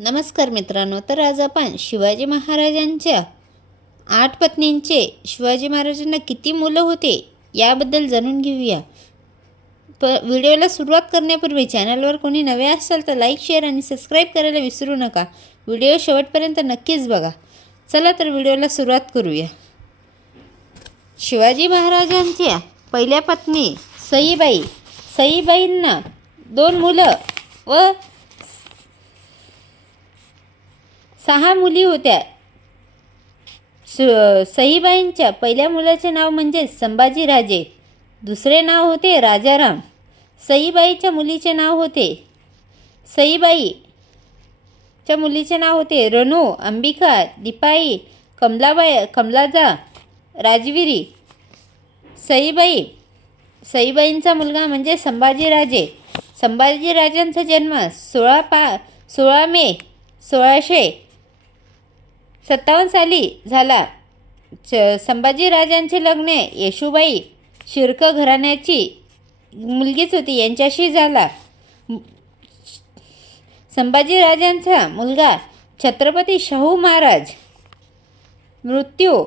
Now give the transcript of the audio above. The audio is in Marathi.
नमस्कार मित्रांनो तर आज आपण शिवाजी महाराजांच्या आठ पत्नींचे शिवाजी महाराजांना किती मुलं होते याबद्दल जाणून घेऊया. प व्हिडिओला सुरुवात करण्यापूर्वी चॅनलवर कोणी नवे असाल तर लाईक शेअर आणि सबस्क्राईब करायला विसरू नका. व्हिडिओ शेवटपर्यंत नक्कीच बघा. चला तर व्हिडिओला सुरुवात करूया. शिवाजी महाराजांच्या पहिल्या पत्नी सईबाई सईबाईंना दोन मुलं व सहा मुली होत्या. स सईबाईंच्या पहिल्या मुलाचे नाव म्हणजे संभाजीराजे. दुसरे नाव होते राजाराम. सईबाईच्या मुलीचे नाव होते सईबाईच्या मुलीचे नाव होते रणू अंबिका दीपाई कमलाबाई कमलाजा राजविरी. सईबाई सईबाईंचा मुलगा म्हणजे संभाजीराजे. संभाजीराजांचा जन्म सोळा पा सोळा मे सोळाशे सत्तावन्न साली झाला. च संभाजीराजांचे लग्न येशूबाई शिर्क घराण्याची मुलगीच होती यांच्याशी झाला. संभाजीराजांचा मुलगा छत्रपती शाहू महाराज. मृत्यू